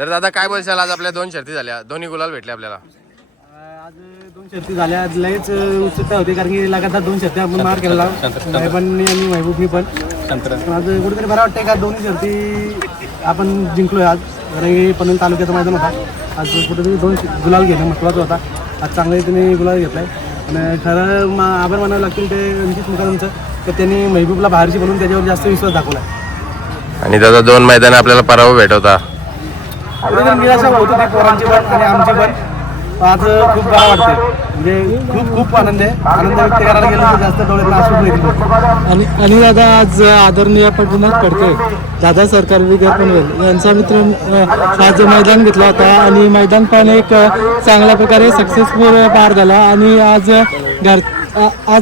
तर दादा काय बोलशाल, आज आपल्या 2 शर्ती झाल्या, दोन्ही गुलाल भेटले आपल्याला. आज 2 शर्ती झाल्या, लयच उत्सुकता होती कारण की लगातार 2 शर्ती आपण मार केला साहेबांनी आणि महबूबनी पण. आज कुठेतरी बरं वाटतंय का दोन्ही शर्ती आपण जिंकलोय आज. कारण की पनवेल तालुक्याचा मैदान होता, आज कुठेतरी 2 गुलाल घेणं महत्त्वाचं होता. आज चांगले तुम्ही गुलाल घेतलाय आणि खरं आभार मानावं लागतील ते रणजित मुखांचं, तर त्यांनी महबूबला बाहेरची बनवून त्याच्यावर जास्त विश्वास दाखवला. आणि दादा 2 मैदान आपल्याला पराभव भेटवता. कुठेतरी निराशा होत होती पोरांची पण आणि आमची पण. आज खूप बरं वाटते, म्हणजे खूप आनंद आहे. आनंद व्यक्त करायला गेलो तर जास्त डोळ्यात आसू येतील. आणि दादा आज आदरणीय पटनाथ पडते दादा सरकार विद्या पनवेल यांचा मित्र आज मैदान घेतला होता आणि मैदान पण एक चांगल्या प्रकारे सक्सेसफुल पार झाला आणि आज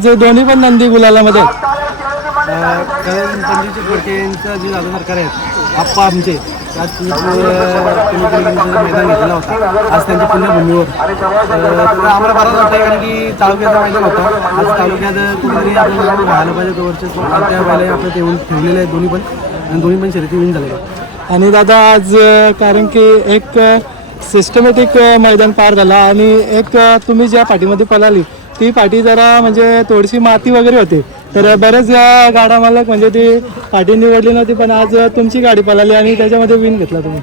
दोन्ही पण नंदी गुलालामध्ये रणजित फडकेंचं जे दादा सरकार आहेत आप्पा आमचे, आज मैदान घेतला होता आज त्यांच्या पुण्यभूमीवर. आम्हाला बरंच वाटतं कारण की तालुक्याचं मैदान होतं. आज तालुक्यात कुठेतरी आपलं नाव राहायला पाहिजे, तो वर्चस्व त्या वेळेला आपलं ते ठेवलेलं आहे दोन्ही पण, आणि दोन्ही पण शर्यती विन झालेल्या. आणि दादा आज कारण की एक सिस्टमॅटिक मैदान पार झाला आणि एक तुम्ही ज्या पाठीमध्ये पळाली ती पाठी जरा म्हणजे थोडीशी माती वगैरे होती, तर बऱ्याच या गाडा मालक म्हणजे ती पाठी निवडली नव्हती, पण आज तुमची गाडी पळाली आणि त्याच्यामध्ये विन घेतला तुम्ही.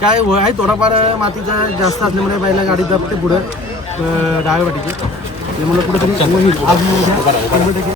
काय आहे थोडाफार मातीचा जास्त असल्यामुळे पहिला गाडी दाबते पुढं डाव्या पाठीची, त्यामुळे कुठेतरी आज